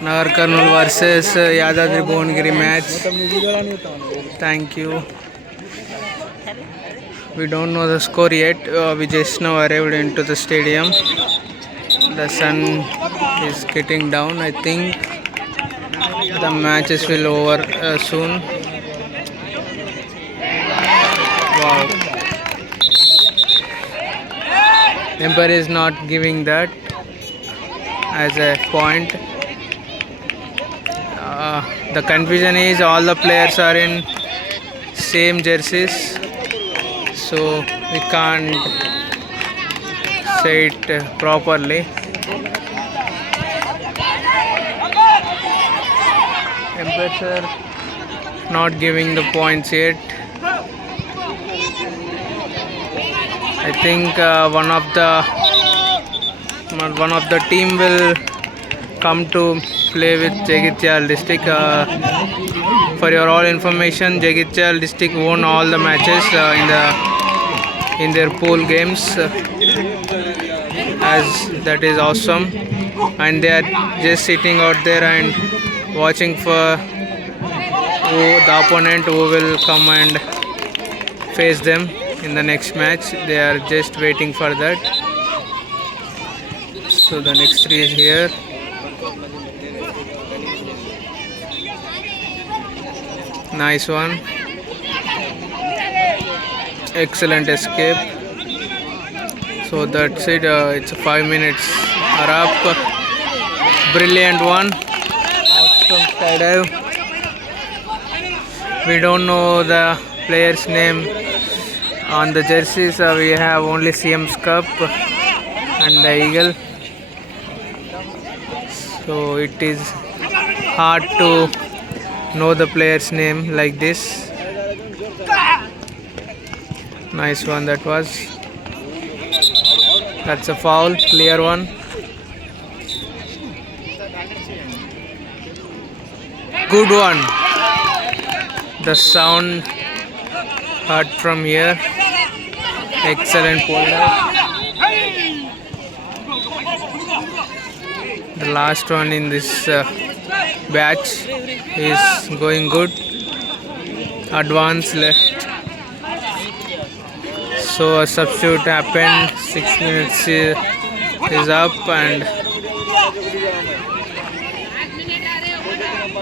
Nagar Karnool versus Yadadri Bhuvanagiri match. Thank you. We don't know the score yet. We just now arrived into the stadium. The sun is getting down. I think the matches will over soon. Wow. Umpire is not giving that as a point. The confusion is all the players are in same jerseys, so we can't say it properly. Umpires are not giving the points yet. I think one of the team will come to play with Jagityal district. For your all information, Jagityal district won all the matches in their pool games, as that is awesome, and they are just sitting out there and watching for the opponent who will come and face them in the next match. They are just waiting for that. So the next three is here. Nice one. Excellent escape. So that's it. It's 5 minutes are up. Brilliant one. Awesome skydive. We don't know the player's name. On the jerseys we have only CM's Cup and the Eagle. So it is hard to know the player's name like this. Nice one that was. That's a foul, clear one. Good one. The sound heard from here. Excellent pull out. The last one in this batch is going good. Advance left. So a substitute happened. 6 minutes is up and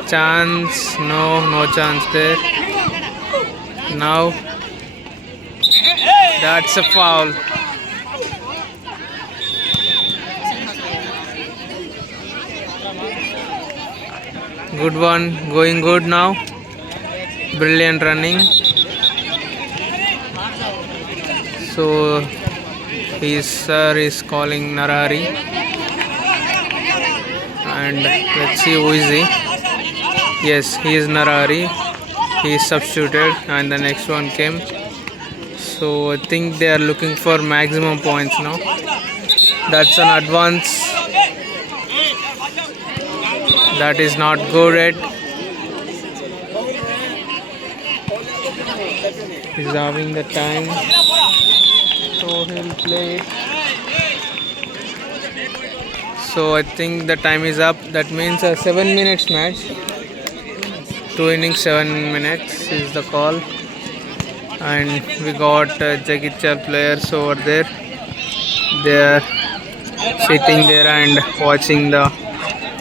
chance. No chance there. Now that's a foul. Good one, going good now. Brilliant running. So his sir is calling Narahari, and let's see who is he. Yes, he is Narahari. He is substituted and the next one came. So I think they are looking for maximum points now. That's an advance. That is not good yet. He's having the time, so he'll play it. So I think the time is up. That means a 7 minutes match. 2 innings, 7 minutes is the call. And we got Jagityal players over there. They are sitting there and watching the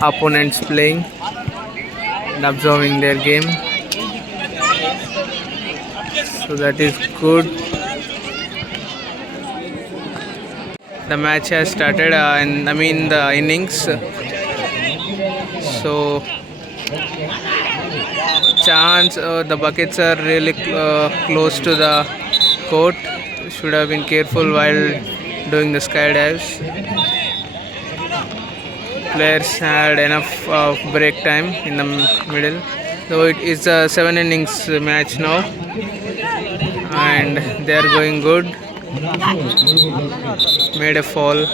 opponents playing and observing their game. So that is good. The match has started the innings. So chance, the buckets are really close to the court. Should have been careful while doing the skydives. Players had enough break time in the middle. So it is a 7 innings match now, and they are going good. Made a fall.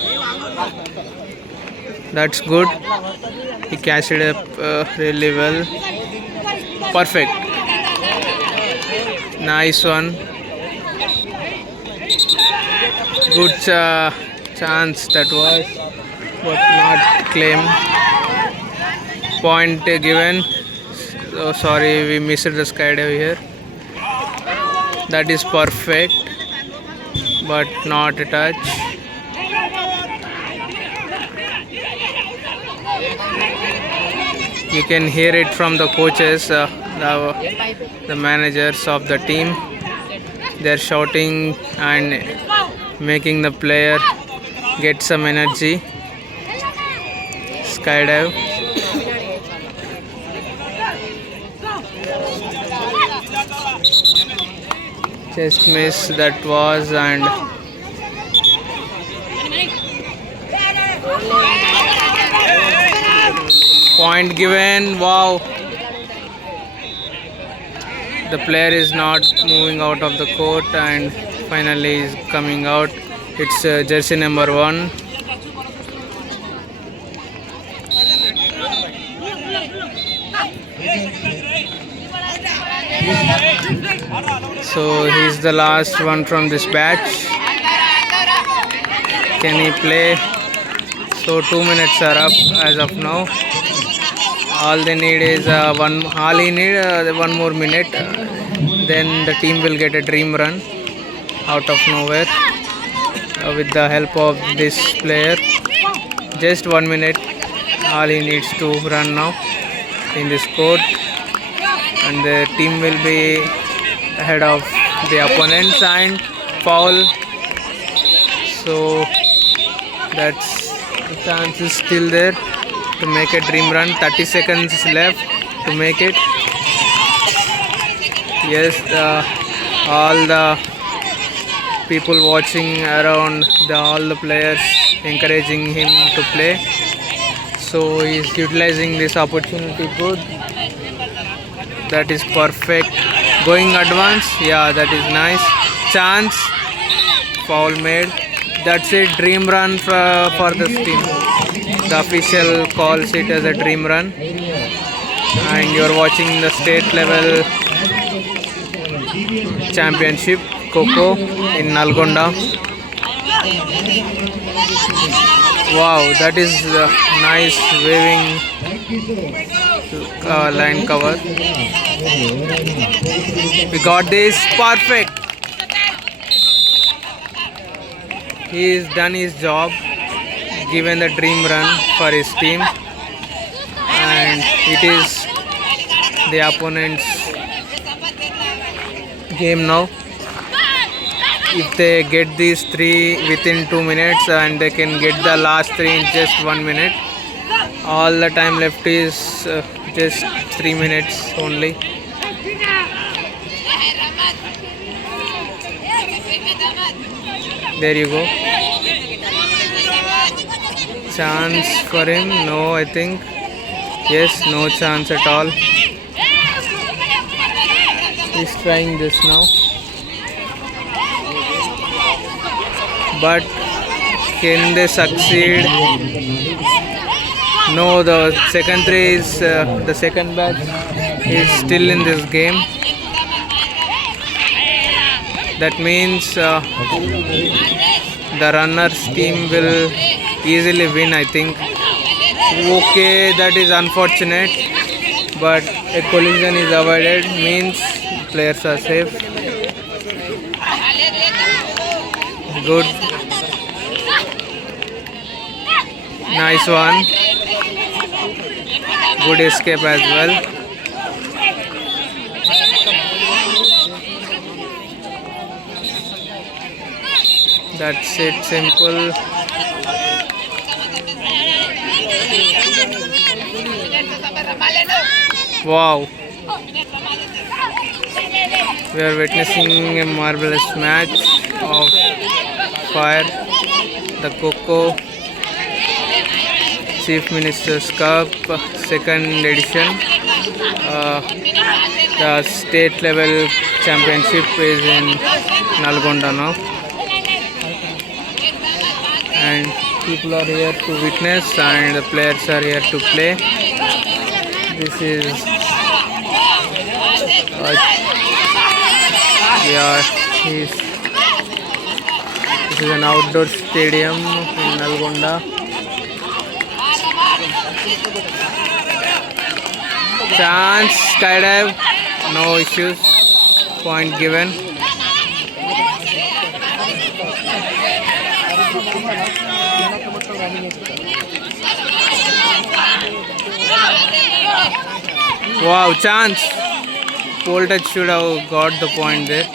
That's good. He catched it up really well. Perfect. Nice one. Good chance that was, but not claim. Point given. Oh, sorry, we missed the skydive here. That is perfect, but not a touch. You can hear it from the coaches, the managers of the team. They're shouting and making the player get some energy. Skydive. Just miss that was, and point given. Wow, the player is not moving out of the court and finally is coming out. It's jersey number 1. So he's the last one from this batch. Can he play? So 2 minutes are up as of now. All they need is all he need 1 more minute. Then the team will get a dream run out of nowhere with the help of this player. Just 1 minute. All he needs to run now in this court, and the team will be ahead of the opponents. And foul. So that's the chance is still there to make a dream run. 30 seconds left to make it. Yes, all the people watching around, all the players encouraging him to play. So he is utilizing this opportunity good. That is perfect. Going advance. Yeah, that is nice. Chance. Foul made. That's it. Dream run for this team. The official calls it as a dream run. And you're watching the state level championship Kho in Nalgonda. Wow, that is nice waving line cover. We got this. Perfect. He has done his job, given the dream run for his team, and it is the opponent's game now. If they get these 3 within 2 minutes and they can get the last 3 in just 1 minute, all the time left is just 3 minutes only. There you go. Chance for him? No, I think. Yes, no chance at all. He's trying this now. But can they succeed? No, the second 3 is the second batch is still in this game. That means the runners team will easily win, I think. Okay, that is unfortunate, but a collision is avoided, means players are safe. Good. Nice one. Good escape as well. That's it, simple. Wow. We are witnessing a marvelous match of fire. The Kho Chief Minister's Cup, second edition. The state level championship is in Nalgonda now. And people are here to witness and the players are here to play. This is this is an outdoor stadium in Nalgonda. Chance, skydive, no issues. Point given. Wow, chance. Pole touch should have got the point there.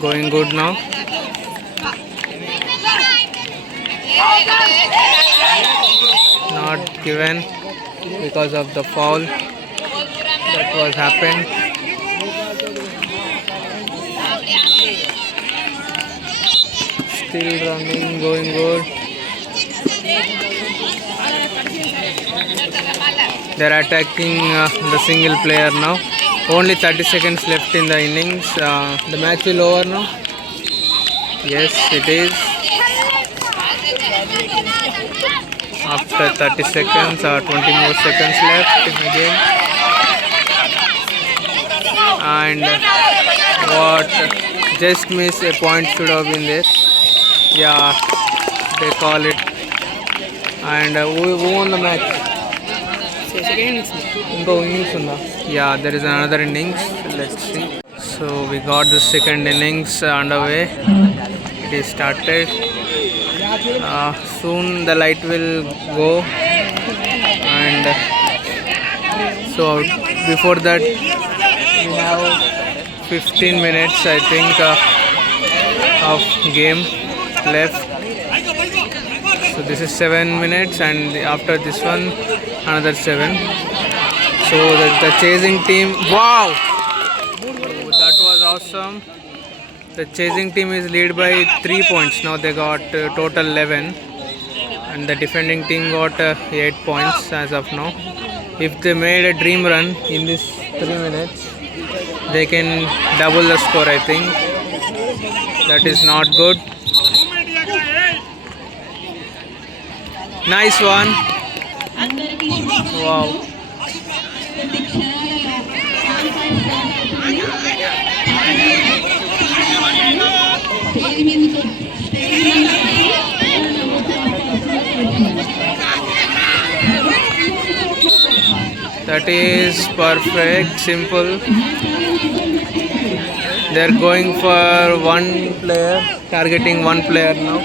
Going good now. Not given because of the foul that was happened. Still running, going good. They are attacking the single player now. Only 30 seconds left in the innings. The match will over now. Yes, it is. After 30 seconds or 20 more seconds left in the game. And what just missed a point should have been there. Yeah, they call it. And who won the match? Yeah, there is another innings. Let's see. So we got the second innings underway. It is started. Soon the light will go, and so before that we have 15 minutes I think of game left. So this is 7 minutes, and after this one another 7. So the chasing team, wow, that was awesome. The chasing team is lead by 3 points. Now they got total 11, and the defending team got 8 points as of now. If they made a dream run in this 3 minutes, they can double the score, I think. That is not good. Nice one. Wow. That is perfect, simple. They're going for one player, targeting one player now.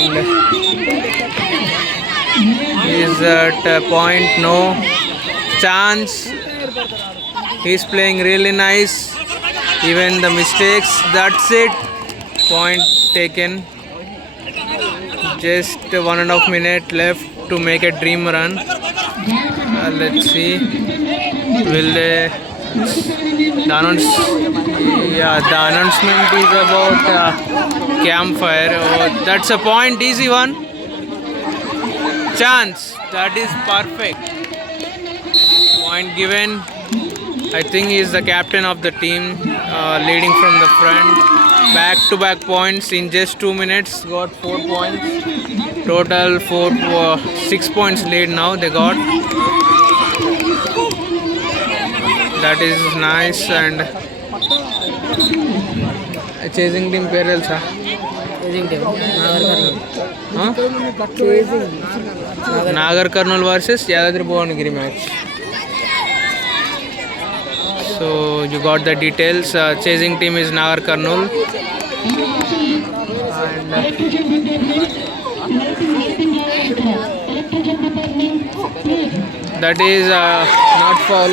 And is at a point, no chance. He's playing really nice. Even the mistakes, that's it. Point taken. Just 1.5 minutes left to make a dream run. Let's see. Will they? The announcement is about campfire. Oh, that's a point, easy one. Chance. That is perfect. Point given. I think he is the captain of the team, leading from the front. Back-to-back points in just 2 minutes. Got 4 points. Total 6 points lead now they got. That is nice. And chasing team parallel sir. Chasing team. Nagar Karnool versus Yadadri Bhuvanagiri match. So you got the details. Chasing team is Nagar Karnool. And that is not foul,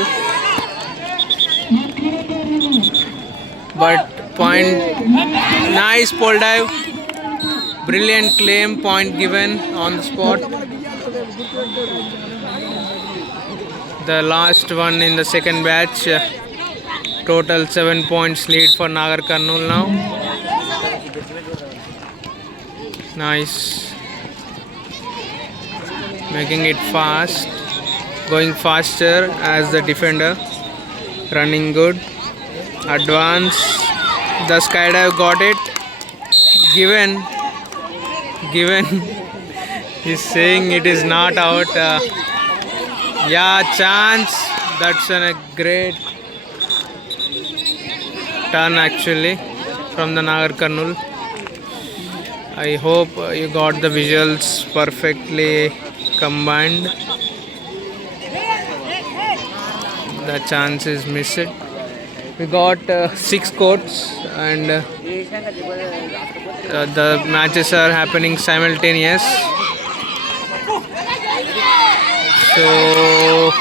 but point. Nice pole dive, brilliant claim, point given on the spot. The last one in the second batch. Total 7 points lead for Nagar Karnool now. Nice. Making it fast. Going faster as the defender. Running good. Advance. The skydive got it. Given. He's saying it is not out. Yeah, chance. That's a great turn actually from the Nagar Karnool. I hope you got the visuals perfectly combined. the chance is missed. We got 6 courts, and the matches are happening simultaneous. So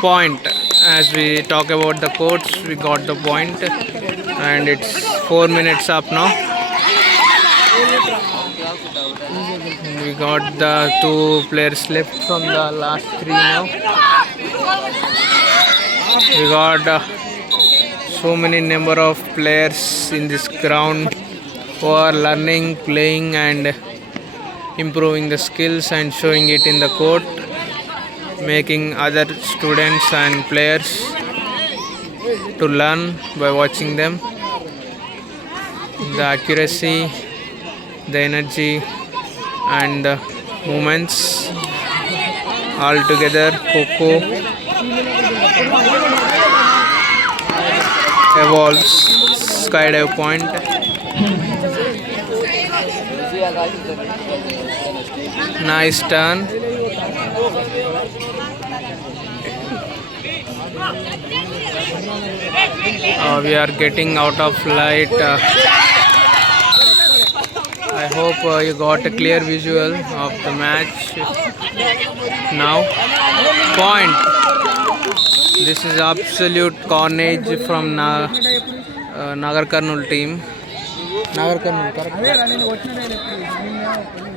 point, as we talk about the courts, we got the point, and it's 4 minutes up now. We got the 2 players left from the last 3 now. We got so many number of players in this ground who are learning, playing and improving the skills and showing it in the court, making other students and players to learn by watching them. The accuracy, the energy and the movements all together. Coco evolves skydive point. Nice turn. We are getting out of light. I hope you got a clear visual of the match now. Point. This is absolute carnage from Nagar Karnool team. Nagar Karnool, correct?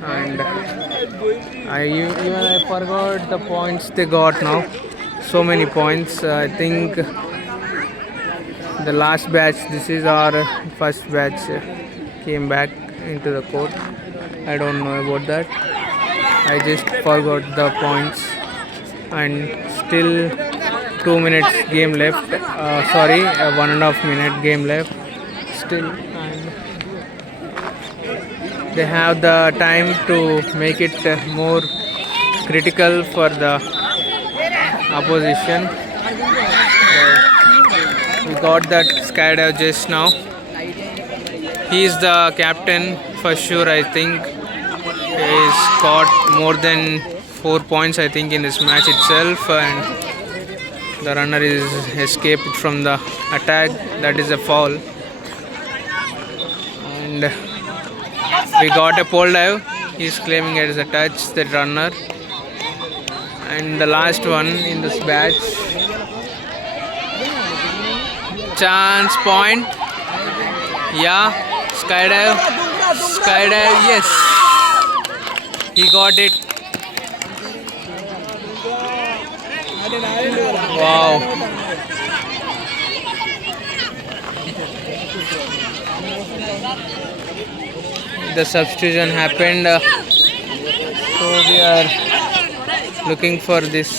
And I forgot the points they got now. So many points. I think the last batch, this is our first batch, came back into the court. I don't know about that. I just forgot the points, and still 2 minutes game left. 1.5 minute game left still, and they have the time to make it more critical for the opposition. We got that skydive just now. He is the captain for sure. I think he's got more than 4 points, I think, in this match itself, and the runner is escaped from the attack. That is a foul, and we got a pole dive. He's claiming it as a touch, the runner. And the last one in this batch. Chance point. Yeah, skydive. Skydive, yes. He got it. Wow. The substitution happened. So we are looking for this.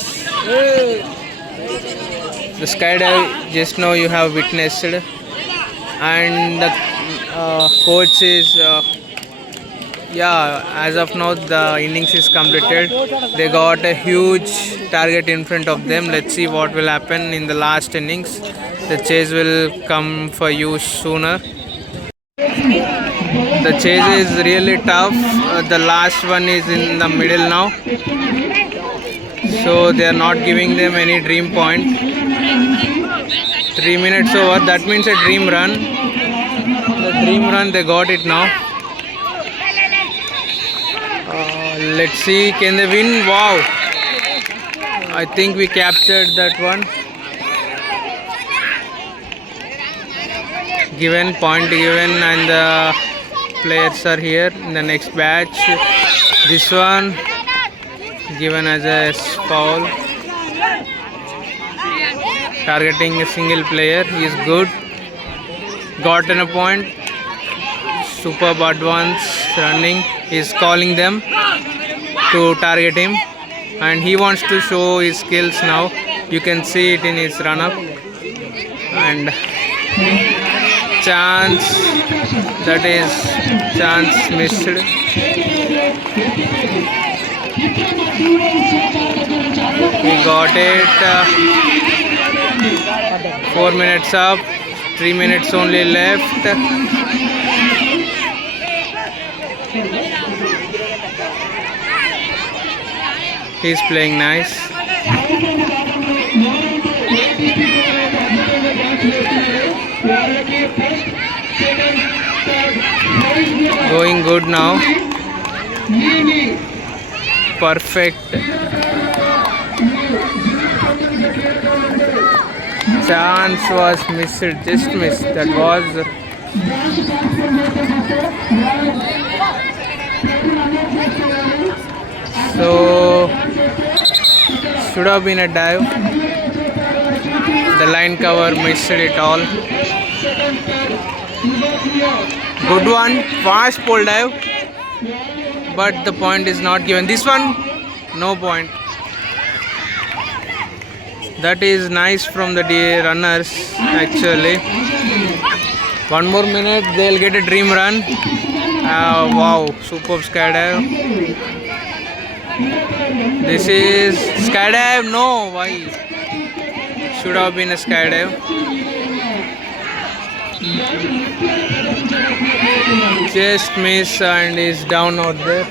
The skydive just now you have witnessed, and the coach is as of now the innings is completed. They got a huge target in front of them. Let's see what will happen in the last innings. The chase will come for you sooner. The chase is really tough. The last one is in the middle now, so they are not giving them any dream point. 3 minutes over, that means a dream run. The dream run, they got it now. Let's see, can they win? Wow, I think we captured that one. Given, point given, and the players are here in the next batch. This one given as a foul. Targeting a single player, he is good. Gotten a point. Superb advance running. He is calling them to target him, and he wants to show his skills now. You can see it in his run up. And chance, that is chance missed. We got it. 4 minutes up, 3 minutes only left. He's playing nice. Going good now. Perfect. Chance was missed, just missed. That was so should have been a dive. The line cover missed it all. Good one, fast pole dive, but the point is not given. This one, no point. That is nice from the runners actually. One more minute, they'll get a dream run. Wow, superb skydive. This is skydive. No, why? Should have been a skydive. Just miss and is down out there.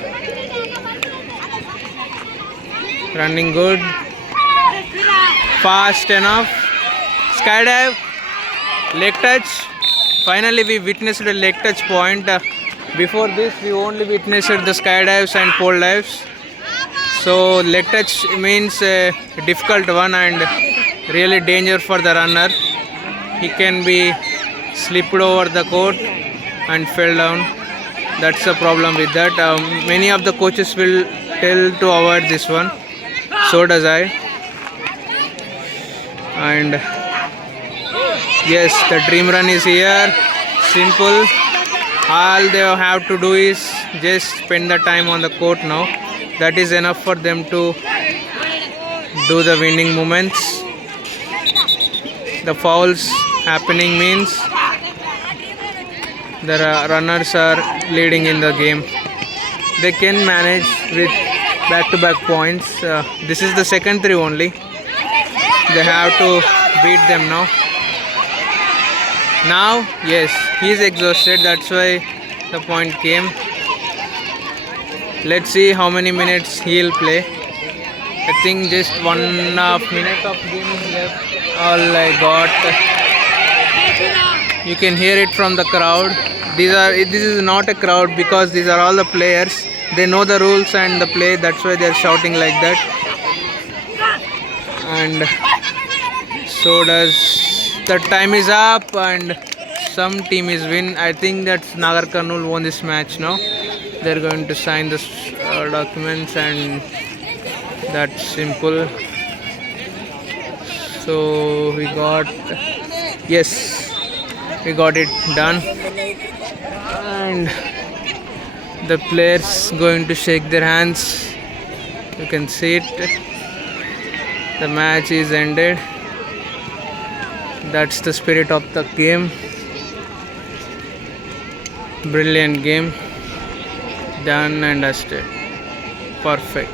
Running good. Fast enough. Skydive. Leg touch. Finally we witnessed a leg touch point. Before this we only witnessed the skydives and pole dives. So leg touch means a difficult one and really danger for the runner. He can be slipped over the court and fell down. That's the problem with that. Many of the coaches will tell to avoid this one. So does I. And yes, the dream run is here. Simple. All they have to do is just spend the time on the court now. That is enough for them to do the winning moments. The fouls happening means the runners are leading in the game. They can manage with back-to-back points. This is the second three only. They have to beat them now. Now, yes, he is exhausted. That's why the point came. Let's see how many minutes he'll play. I think just 1.5 minutes of game is left. All I got. You can hear it from the crowd. This is not a crowd because these are all the players. They know the rules and the play. That's why they are shouting like that. And so does the time is up and some team is win. I think that Nagar Karnool won this match now. They're going to sign the documents and that's simple. So we got, yes, we got it done. And the players going to shake their hands. You can see it. The match is ended. That's the spirit of the game. Brilliant game. Done and dusted. Perfect.